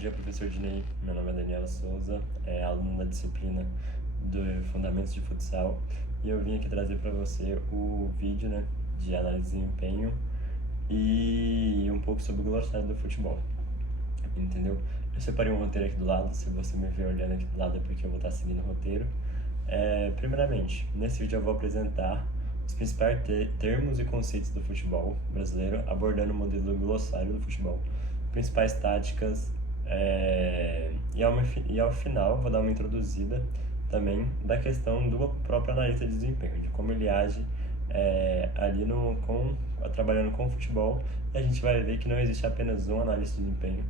dia, professor Dinei. Meu nome é Daniela Souza, aluno da disciplina de Fundamentos de Futsal, e eu vim aqui trazer para você o vídeo, né, de análise de desempenho e um pouco sobre o glossário do futebol, entendeu? Eu separei um roteiro aqui do lado. Se você me ver olhando aqui do lado é porque eu vou estar seguindo o roteiro. Primeiramente, nesse vídeo eu vou apresentar os principais termos e conceitos do futebol brasileiro, abordando o modelo glossário do futebol, principais táticas, e ao final vou dar uma introduzida também da questão do próprio analista de desempenho, de como ele age ali trabalhando com o futebol. E a gente vai ver que não existe apenas um analista de desempenho,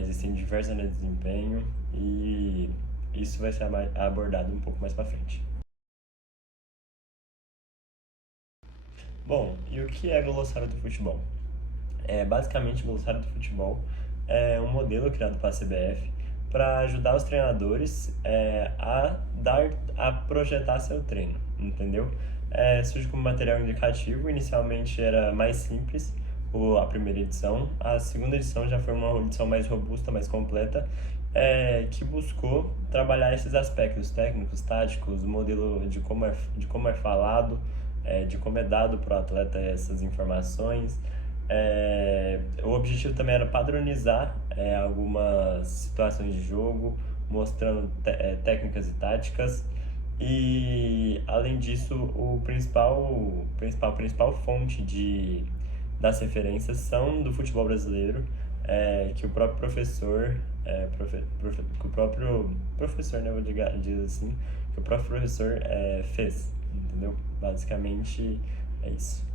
existem diversos analistas de desempenho, e isso vai ser abordado um pouco mais para frente. Bom, e o que é glossário do futebol? Basicamente, o glossário do futebol é um modelo criado pela CBF para ajudar os treinadores a projetar seu treino, entendeu? Surge como material indicativo. Inicialmente era mais simples a primeira edição. A segunda edição já foi uma edição mais robusta, mais completa, que buscou trabalhar esses aspectos técnicos, táticos, o modelo de como é falado, de como é dado para o atleta essas informações. O objetivo também era padronizar algumas situações de jogo, mostrando técnicas e táticas. E além disso, principal fonte das referências são do futebol brasileiro, que o próprio professor, que o próprio professor, né, vou dizer assim, que o próprio professor fez, entendeu? Basicamente é isso.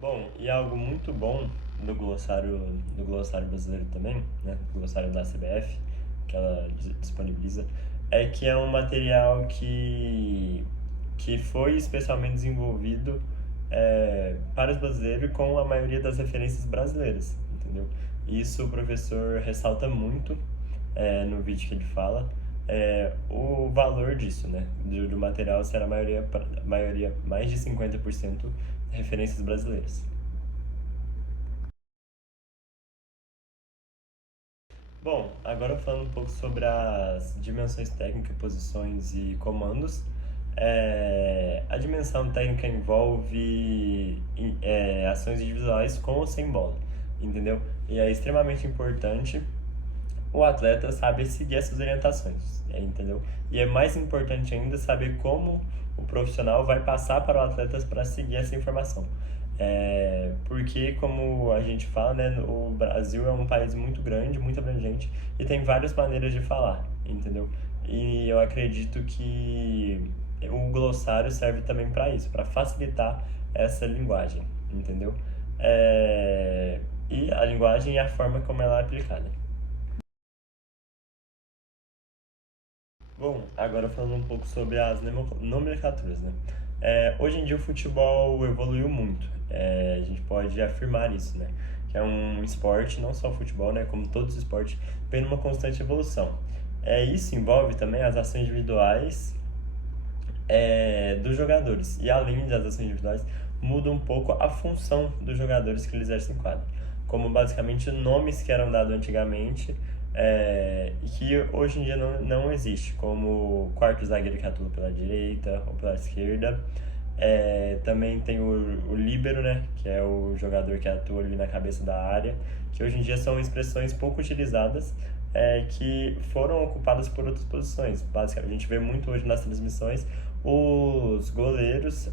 Bom, e algo muito bom do glossário brasileiro também, né, do glossário da CBF, que ela disponibiliza, é que é um material que foi especialmente desenvolvido para os brasileiros, com a maioria das referências brasileiras, entendeu? Isso o professor ressalta muito no vídeo que ele fala, o valor disso, né? Do material ser a maioria, mais de 50% referências brasileiras. Bom, agora falando um pouco sobre as dimensões técnicas, posições e comandos. A dimensão técnica envolve ações individuais com ou sem bola, entendeu? E é extremamente importante o atleta saber seguir essas orientações, entendeu? E é mais importante ainda saber como o profissional vai passar para o atleta para seguir essa informação. Porque, como a gente fala, né, o Brasil é um país muito grande, muito abrangente, e tem várias maneiras de falar, entendeu? E eu acredito que o glossário serve também para isso, para facilitar essa linguagem, entendeu? E a linguagem e a forma como ela é aplicada. Bom, agora falando um pouco sobre as nomenclaturas, né? Hoje em dia o futebol evoluiu muito, a gente pode afirmar isso, né? Que é um esporte, não só o futebol, né? Como todos os esportes, vem numa constante evolução. Isso envolve também as ações individuais dos jogadores, e além das ações individuais, muda um pouco a função dos jogadores que eles exercem em quadra, como basicamente nomes que eram dados antigamente, e que hoje em dia não existe, como quarto zagueiro que atua pela direita ou pela esquerda. Também tem o líbero, né, que é o jogador que atua ali na cabeça da área, que hoje em dia são expressões pouco utilizadas, que foram ocupadas por outras posições. Basicamente, a gente vê muito hoje nas transmissões os goleiros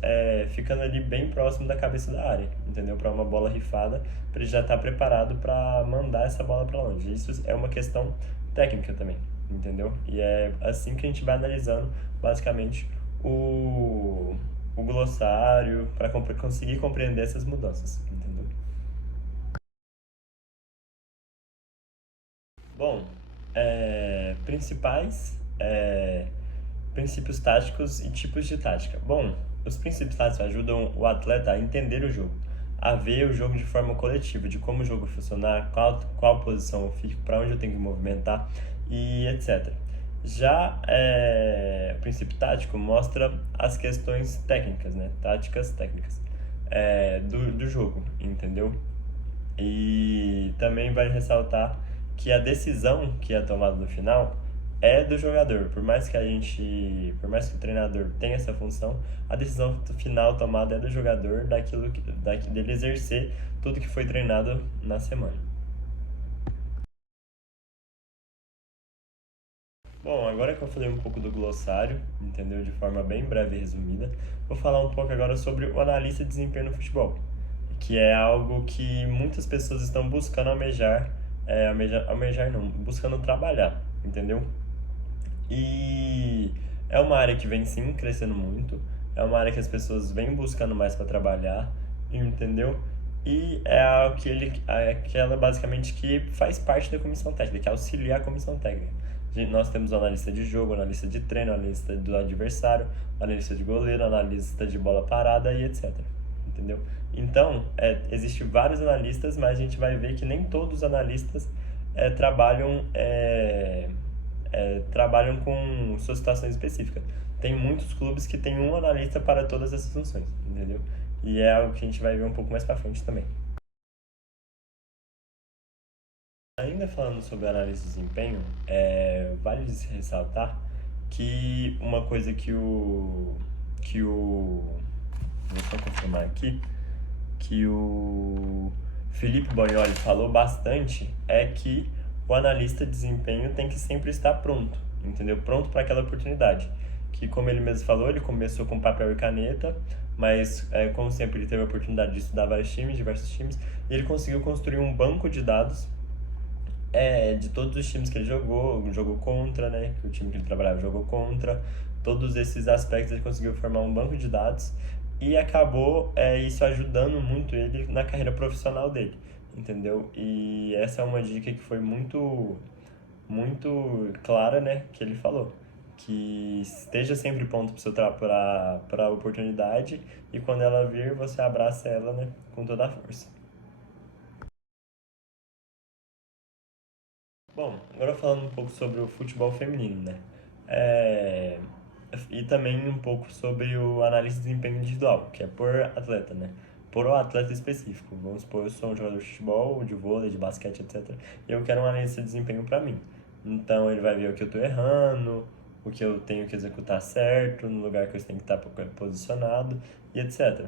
ficando ali bem próximo da cabeça da área, entendeu? Para uma bola rifada, para ele já estar preparado para mandar essa bola para longe. Isso é uma questão técnica também, entendeu? E é assim que a gente vai analisando basicamente o glossário para conseguir compreender essas mudanças, entendeu? Bom, principais princípios táticos e tipos de tática. Bom, os princípios táticos ajudam o atleta a entender o jogo, a ver o jogo de forma coletiva, de como o jogo funcionar, qual posição eu fico, para onde eu tenho que movimentar e etc. Já o princípio tático mostra as questões técnicas, né? Táticas técnicas do jogo, entendeu? E também vai ressaltar que a decisão que é tomada no final é do jogador. Por mais que o treinador tenha essa função, a decisão final tomada é do jogador dele exercer tudo que foi treinado na semana. Bom, agora que eu falei um pouco do glossário, entendeu? De forma bem breve e resumida, vou falar um pouco agora sobre o analista de desempenho no futebol, que é algo que muitas pessoas estão buscando almejar, almejar não, buscando trabalhar, entendeu? E é uma área que vem sim crescendo muito, é uma área que as pessoas vêm buscando mais para trabalhar, entendeu? E é algo que é aquela basicamente que faz parte da comissão técnica, que auxilia a comissão técnica. Nós temos o analista de jogo, analista de treino, analista do adversário, analista de goleiro, analista de bola parada e etc. Entendeu? Então, existem vários analistas, mas a gente vai ver que nem todos os analistas trabalham com suas situações específicas. Tem muitos clubes que tem um analista para todas essas funções, entendeu? E é algo que a gente vai ver um pouco mais para frente também. Ainda falando sobre análise de desempenho, vale ressaltar que uma coisa vou só confirmar aqui, que o Felipe Bognoli falou bastante é que o analista de desempenho tem que sempre estar pronto, entendeu? Pronto para aquela oportunidade. Que, como ele mesmo falou, ele começou com papel e caneta, mas, como sempre, ele teve a oportunidade de estudar diversos times, e ele conseguiu construir um banco de dados de todos os times que ele jogou contra, né? Que o time que ele trabalhava jogou contra. Todos esses aspectos ele conseguiu formar um banco de dados e acabou isso ajudando muito ele na carreira profissional dele, entendeu? E essa é uma dica que foi muito clara, né? Que ele falou. Que esteja sempre pronto para a oportunidade e quando ela vir, você abraça ela, né? Com toda a força. Bom, agora falando um pouco sobre o futebol feminino, né? É, E também um pouco sobre o análise de desempenho individual, que é por atleta, né? Por um atleta específico. Vamos supor, eu sou um jogador de futebol, de vôlei, de basquete, etc. E eu quero um analista de desempenho para mim. Então ele vai ver o que eu tô errando, o que eu tenho que executar certo, no lugar que eu tenho que estar posicionado e etc.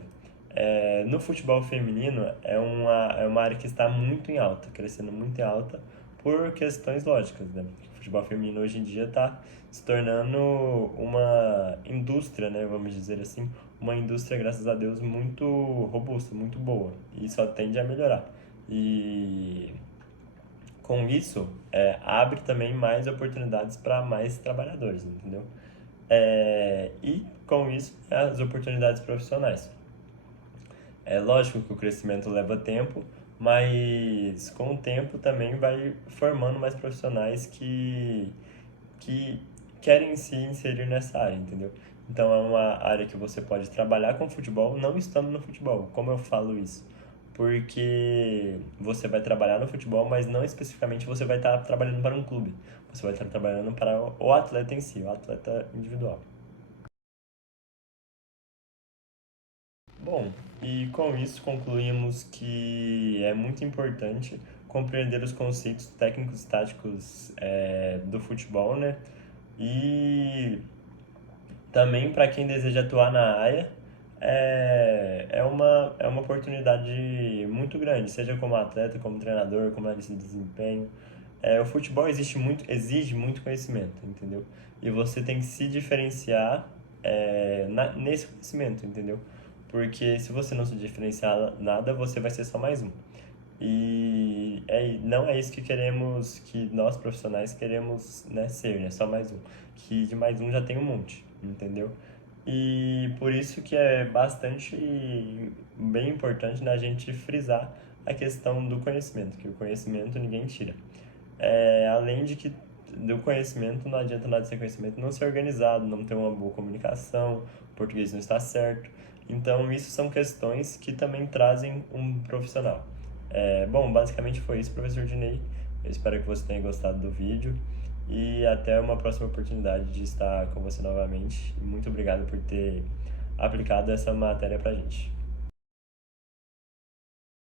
No futebol feminino é uma área que está muito em alta, crescendo muito em alta por questões lógicas, né? O futebol feminino hoje em dia está se tornando uma indústria, né? Vamos dizer assim, uma indústria, graças a Deus, muito robusta, muito boa e só tende a melhorar. E com isso, abre também mais oportunidades para mais trabalhadores, entendeu? E com isso, as oportunidades profissionais. É lógico que o crescimento leva tempo, mas com o tempo também vai formando mais profissionais que querem se inserir nessa área, entendeu? Então é uma área que você pode trabalhar com futebol, não estando no futebol. Como eu falo isso? Porque você vai trabalhar no futebol, mas não especificamente você vai estar trabalhando para um clube. Você vai estar trabalhando para o atleta em si, o atleta individual. Bom, e com isso concluímos que é muito importante compreender os conceitos técnicos e táticos do futebol, né? E também para quem deseja atuar na área, é uma oportunidade muito grande, seja como atleta, como treinador, como analista de desempenho. O futebol exige muito conhecimento, entendeu? E você tem que se diferenciar nesse conhecimento, entendeu? Porque se você não se diferenciar nada, você vai ser só mais um. E não é isso que queremos, que nós profissionais queremos, né, ser, né? Só mais um. Que de mais um já tem um monte, entendeu? E por isso que é bastante, bem importante na gente frisar a questão do conhecimento, que o conhecimento ninguém tira. Além de que do conhecimento, não adianta nada ser conhecimento não ser organizado, não ter uma boa comunicação, o português não está certo. Então, isso são questões que também trazem um profissional. Bom, basicamente foi isso, professor Dinei. Eu espero que você tenha gostado do vídeo e até uma próxima oportunidade de estar com você novamente. Muito obrigado por ter aplicado essa matéria pra gente.